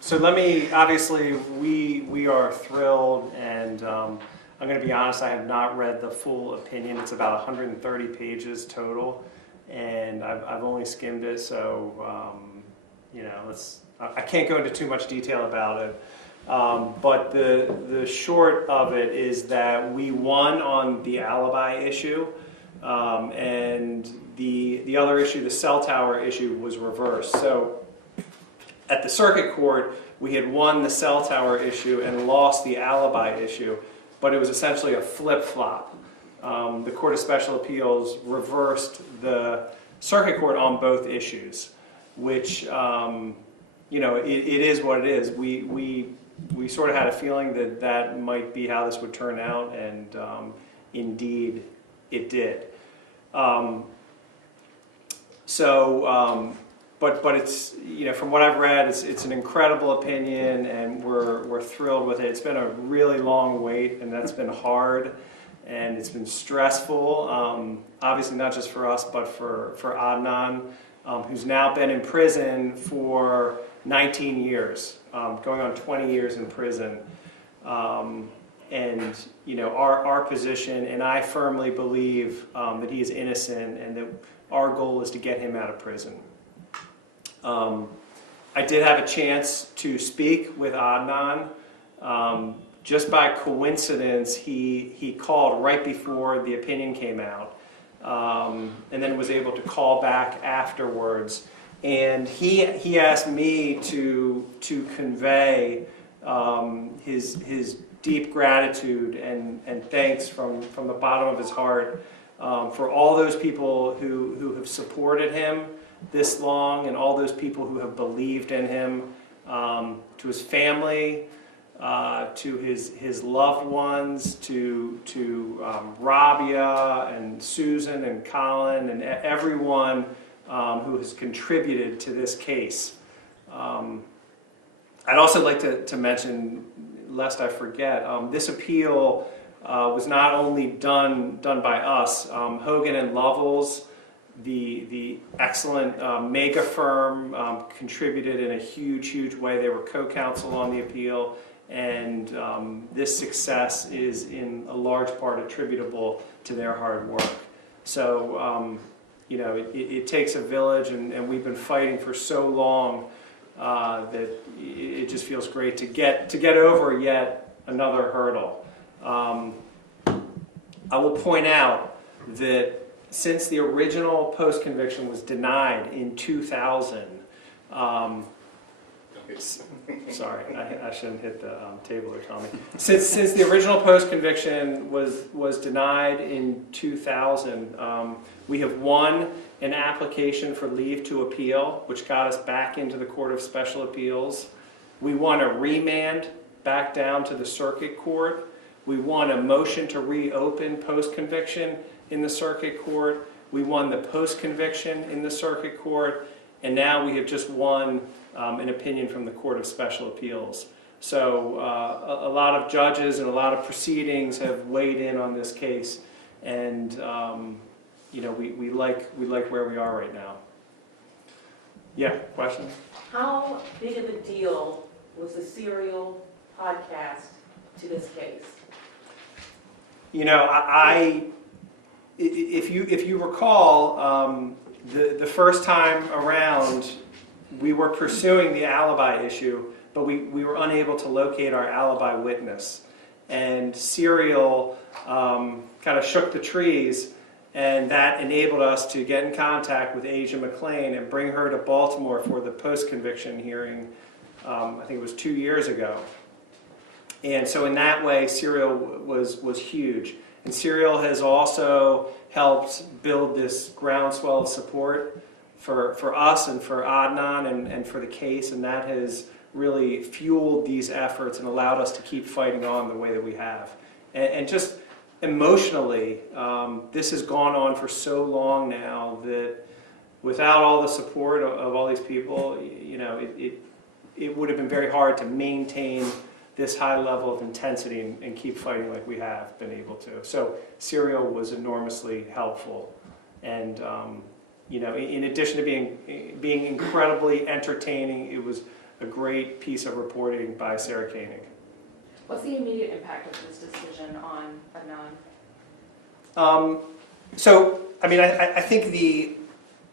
So let me, obviously, we are thrilled, and I'm going to be honest, I have not read the full opinion. It's about 130 pages total, and I've only skimmed it, so, you know, I can't go into too much detail about it. But the short of it is that we won on the alibi issue, and the other issue, the cell tower issue, was reversed. So at the circuit court, we had won the cell tower issue and lost the alibi issue, but it was essentially a flip-flop. The Court of Special Appeals reversed the circuit court on both issues, which, you know, it is what it is. We sort of had a feeling that that might be how this would turn out, and indeed it did. But it's, you know, from what I've read, it's an incredible opinion, and we're thrilled with it. It's been a really long wait, and that's been hard, and it's been stressful. Obviously not just for us, but for Adnan, who's now been in prison for 19 years, going on 20 years in prison. And you know, our position, and I firmly believe that he is innocent, and that our goal is to get him out of prison. I did have a chance to speak with Adnan. Just by coincidence, he called right before the opinion came out, and then was able to call back afterwards. And he asked me to convey his deep gratitude and thanks from the bottom of his heart for all those people who have supported him this long, and all those people who have believed in him, to his family, to his loved ones, to Rabia and Susan and Colin and everyone who has contributed to this case. I'd also like to mention, lest I forget, this appeal was not only done by us. Hogan and Lovells, the excellent mega firm, contributed in a huge way. They were co-counsel on the appeal, and this success is in a large part attributable to their hard work. So you know, it takes a village, and we've been fighting for so long that it just feels great to get over yet another hurdle. I will point out that since the original post-conviction was denied in 2000, sorry, I shouldn't hit the table there, Tommy. Since the original post-conviction was denied in 2000, we have won an application for leave to appeal, which got us back into the Court of Special Appeals. We won a remand back down to the circuit court. We won a motion to reopen post-conviction in the circuit court. We won the post-conviction in the circuit court, and now we have just won an opinion from the Court of Special Appeals. So a lot of judges and a lot of proceedings have weighed in on this case, and you know, we like where we are right now. Yeah, question? How big of a deal was the Serial podcast to this case? You know, if you recall, the first time around, we were pursuing the alibi issue, but we were unable to locate our alibi witness. And Serial kind of shook the trees, and that enabled us to get in contact with Asia McClain and bring her to Baltimore for the post-conviction hearing, I think it was 2 years ago. And so in that way, Serial was huge. And Serial has also helped build this groundswell of support for us and for Adnan and for the case, and that has really fueled these efforts and allowed us to keep fighting on the way that we have. And just emotionally, this has gone on for so long now that without all the support of all these people, you know, it would have been very hard to maintain this high level of intensity and keep fighting like we have been able to. So Serial was enormously helpful, and you know, in addition to being incredibly entertaining, it was a great piece of reporting by Sarah Koenig. What's the immediate impact of this decision on Adnan? So, I mean, I think the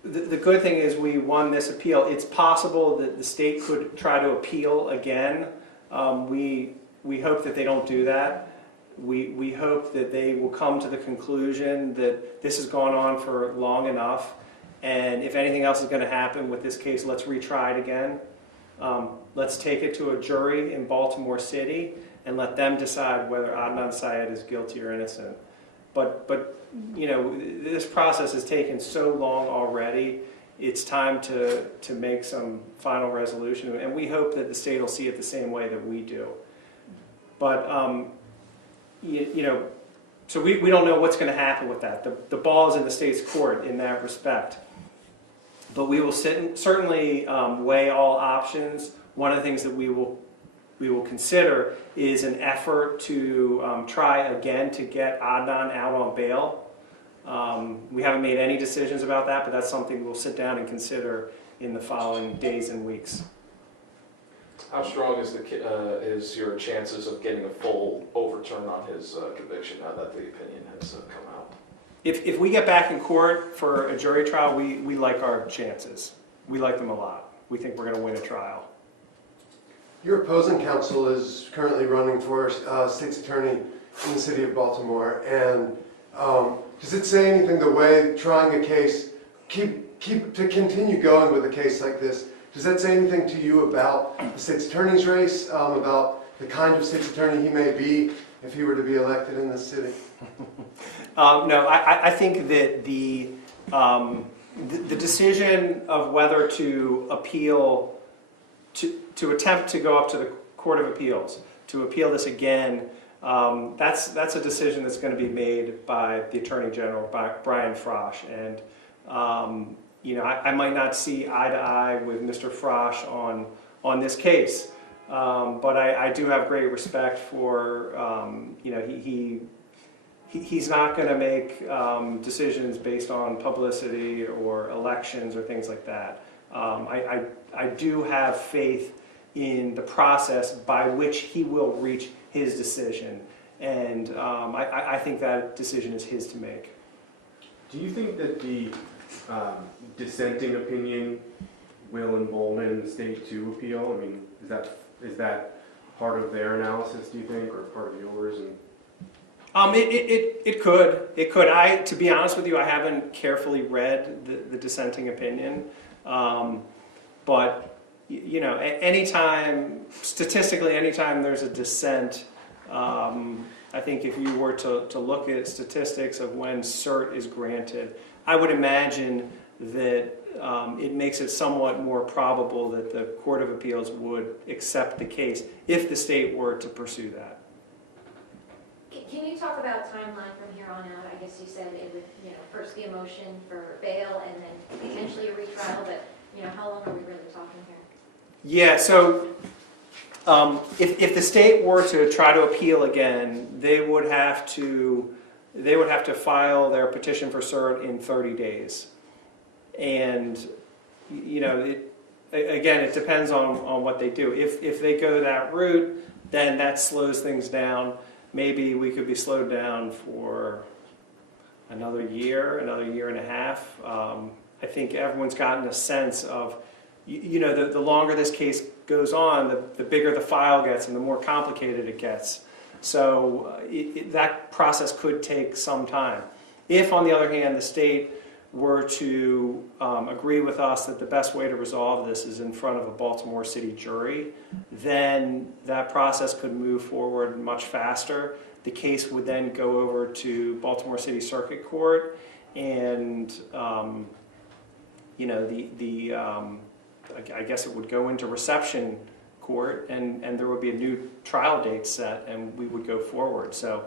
good thing is we won this appeal. It's possible that the state could try to appeal again. We hope that they don't do that. We hope that they will come to the conclusion that this has gone on for long enough, and if anything else is going to happen with this case, let's retry it again. Let's take it to a jury in Baltimore City and let them decide whether Adnan Syed is guilty or innocent. But you know, this process has taken so long already. It's time to make some final resolution, and we hope that the state will see it the same way that we do. But you know, so we don't know what's going to happen with that. The ball is in the state's court in that respect. But we will certainly weigh all options. One of the things that we will consider is an effort to try again to get Adnan out on bail. We haven't made any decisions about that, but that's something we'll sit down and consider in the following days and weeks. How strong is your chances of getting a full overturn on his conviction now that the opinion has come out? If we get back in court for a jury trial, we like our chances. We like them a lot. We think we're going to win a trial. Your opposing counsel is currently running for state's attorney in the city of Baltimore, and does it say anything the way trying a case, to continue going with a case like this, does that say anything to you about the state's attorney's race, about the kind of state's attorney he may be if he were to be elected in this city? No, I think that the decision of whether to appeal, to attempt to go up to the Court of Appeals, to appeal this again, that's a decision that's going to be made by the Attorney General, by Brian Frosch. And you know, I might not see eye to eye with Mr. Frosch on this case, but I do have great respect for, you know, he's not going to make decisions based on publicity or elections or things like that. I do have faith in the process by which he will reach his decision, and I think that decision is his to make. Do you think that the dissenting opinion will embolden the state to appeal? I mean, is that part of their analysis, do you think, or part of yours? And It could. To be honest with you, I haven't carefully read the dissenting opinion, but you know, statistically, anytime there's a dissent, I think if you were to look at statistics of when cert is granted, I would imagine that it makes it somewhat more probable that the Court of Appeals would accept the case if the state were to pursue that. Can you talk about timeline from here on out? I guess you said it would, you know, first be a motion for bail and then potentially a retrial, but, you know, how long are we really talking here? Yeah, so if the state were to try to appeal again, they would have to file their petition for cert in 30 days. And, you know, it depends on what they do. If they go that route, then that slows things down. Maybe we could be slowed down for another year and a half. I think everyone's gotten a sense of, you know, the longer this case goes on, the bigger the file gets and the more complicated it gets. So that process could take some time. If, on the other hand, the state were to agree with us that the best way to resolve this is in front of a Baltimore City jury, then that process could move forward much faster. The case would then go over to Baltimore City Circuit Court, and you know, I guess it would go into reception court, and there would be a new trial date set, and we would go forward. So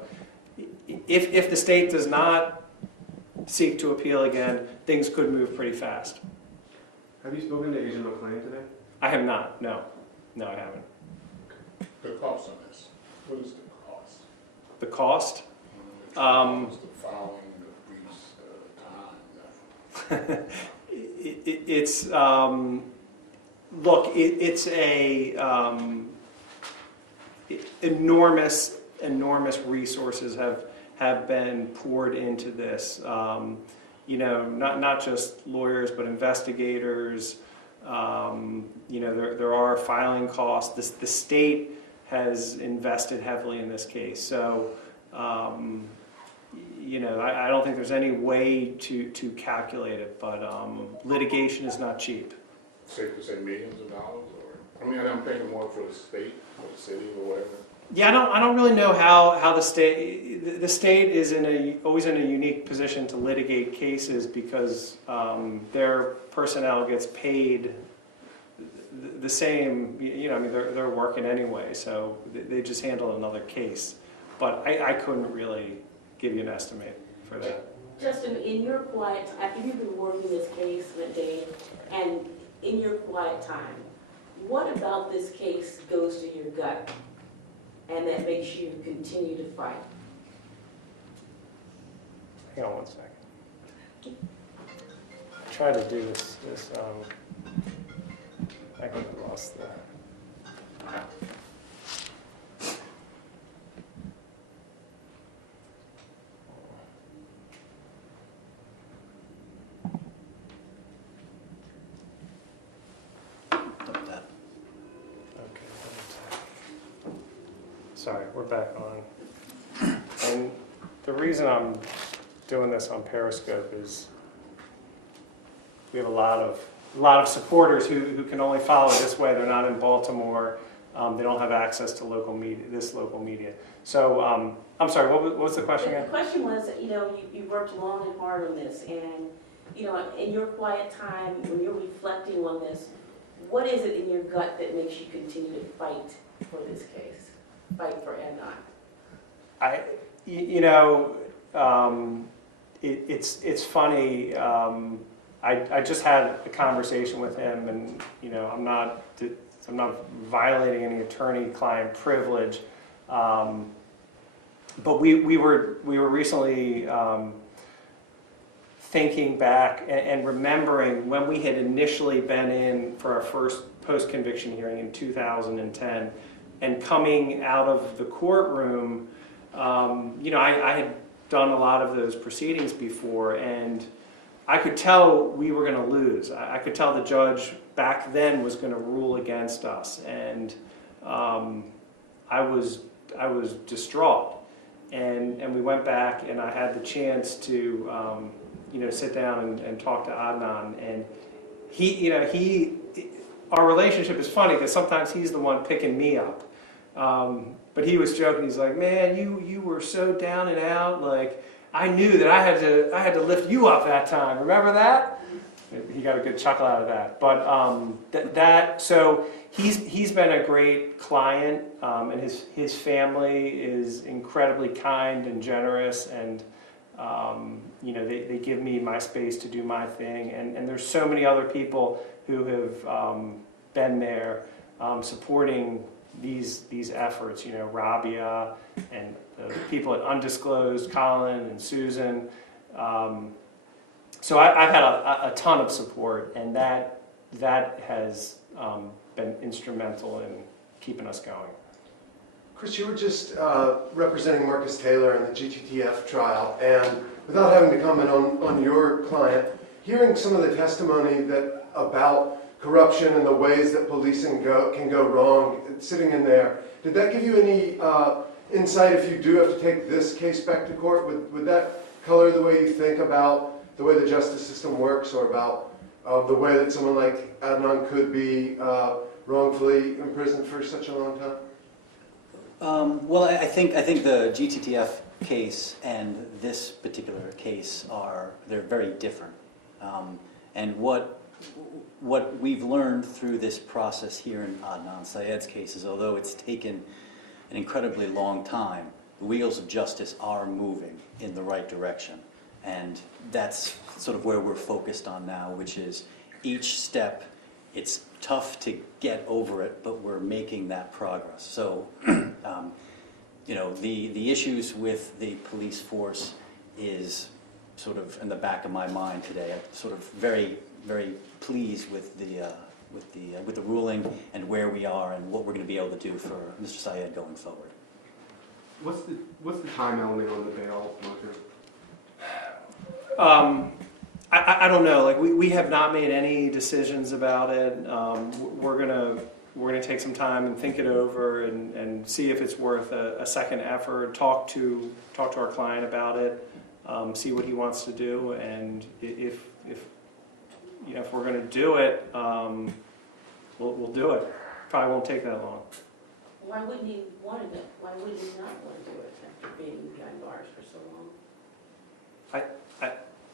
if the state does not seek to appeal again, things could move pretty fast. have you spoken to Agent McClain today? I have not, no, I haven't. The cost on this, what is the cost? The cost? What's the filing, the briefs, time? It's Look, it's enormous resources have been poured into this. Not just lawyers, but investigators. There are filing costs. The state has invested heavily in this case. So, I don't think there's any way to calculate it, but litigation is not cheap. Safe to say millions of dollars, or, I mean, I'm paying more for the state, or the city, or whatever. Yeah, I don't really know how the state is always in a unique position to litigate cases because their personnel gets paid the same. They're working anyway, so they just handle another case. But I couldn't really give you an estimate for that. Justin, in your quiet time, after you've been working this case, Dave, and in your quiet time, what about this case goes to your gut and that makes you continue to fight? Hang on one second. I tried to do this I think I lost the... Sorry, we're back on. And the reason I'm doing this on Periscope is we have a lot of supporters who can only follow this way. They're not in Baltimore. They don't have access to local media. So I'm sorry. What was the question again? The question was, you worked long and hard on this, and in your quiet time when you're reflecting on this, what is it in your gut that makes you continue to fight for this case? Fight for Adnan. It's funny. I just had a conversation with him, and I'm not violating any attorney-client privilege. But we were recently thinking back and remembering when we had initially been in for our first post-conviction hearing in 2010. And coming out of the courtroom, I had done a lot of those proceedings before, and I could tell we were going to lose. I could tell the judge back then was going to rule against us, and I was distraught. And we went back, and I had the chance to sit down and talk to Adnan, and our relationship is funny because sometimes he's the one picking me up. But he was joking. He's like, "Man, you were so down and out. Like, I knew that I had to lift you up that time. Remember that?" He got a good chuckle out of that. But so he's been a great client, and his family is incredibly kind and generous, and they give me my space to do my thing. And there's so many other people who have been there supporting these efforts, Rabia and the people at Undisclosed, Colin and Susan. So I've had a ton of support, and that has been instrumental in keeping us going. Chris, you were just representing Marcus Taylor in the GTTF trial, and without having to comment on your client, hearing some of the testimony about corruption and the ways that policing can go wrong, sitting in there, did that give you any insight if you do have to take this case back to court? Would that color the way you think about the way the justice system works, or about the way that someone like Adnan could be wrongfully imprisoned for such a long time? Well, I think the GTTF case and this particular case they're very different. And what we've learned through this process here in Adnan Syed's case is, although it's taken an incredibly long time, the wheels of justice are moving in the right direction. And that's sort of where we're focused on now, which is each step, it's tough to get over it, but we're making that progress. So, the issues with the police force is sort of in the back of my mind today. I'm sort of very, very pleased with with the ruling and where we are and what we're going to be able to do for Mr. Syed going forward. What's the time element on the bail motion? I don't know. Like we have not made any decisions about it. We're gonna take some time and think it over and see if it's worth a second effort. Talk to our client about it. See what he wants to do, and if we're gonna do it, we'll do it. Probably won't take that long. Why wouldn't he want to do it? Why would he not want to do it after being behind bars for so long?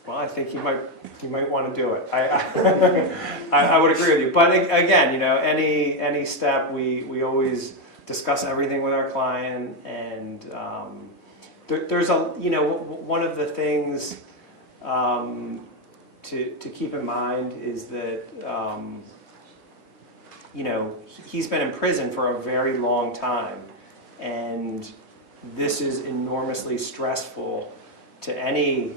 Well, I think he might want to do it. I would agree with you. But again, any step, we always discuss everything with our client, and there's one of the things to keep in mind is that he's been in prison for a very long time, and this is enormously stressful to any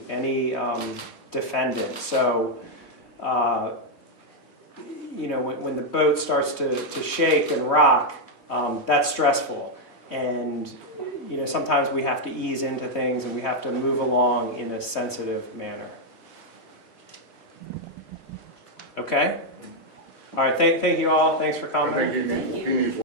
defendant. So, when the boat starts to shake and rock, that's stressful. And, sometimes we have to ease into things and we have to move along in a sensitive manner. Okay? All right, thank you all. Thanks for coming. I think he needs